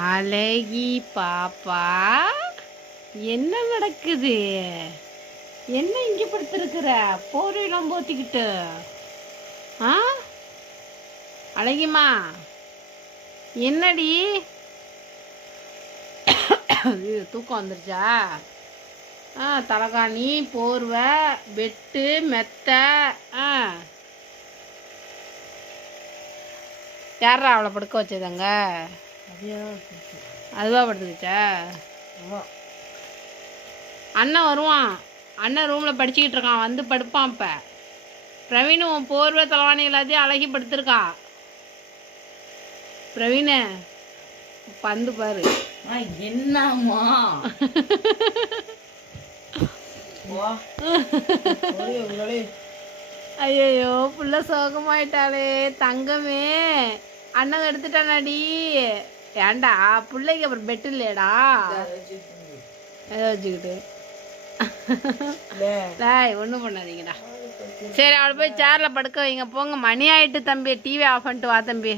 அழகி பாப்பா, என்ன நடக்குது? என்ன இங்கே படுத்திருக்கிற போர்வையெல்லாம் போத்திக்கிட்டு? ஆ அழகிமா, என்னடி தூக்கம் வந்துருச்சா? தலகாணி, போர்வை, பெட்டு, மெத்தை. யாரா அவளை படுக்க வச்சதாங்க? அதுவா படுத்துக்கிச்சா? அண்ணன் வருவான். அண்ணன் ரூமில் படிச்சுக்கிட்டு இருக்கான், வந்து படுப்பான். இப்போ பிரவீன் உன் போர்வை தலைவாணி எல்லாத்தையும் அழகி படுத்துருக்கான். பிரவீன பந்து பாரு. என்னம்மா ஐயோ புள்ள சோகமாயிட்டாளே. தங்கமே அண்ணன் எடுத்துட்டானாடி. ஏண்டா பிள்ளைக்கு அப்புறம் பெட்டு இல்லையடா? எதை வச்சுக்கிட்டு ஒன்றும் பண்ணாதீங்கடா. சரி அவளை போய் சேரில் படுக்க வைங்க. போங்க, மணி ஆயிட்டு தம்பி. டிவி ஆஃப் பண்ணிட்டு வா தம்பி.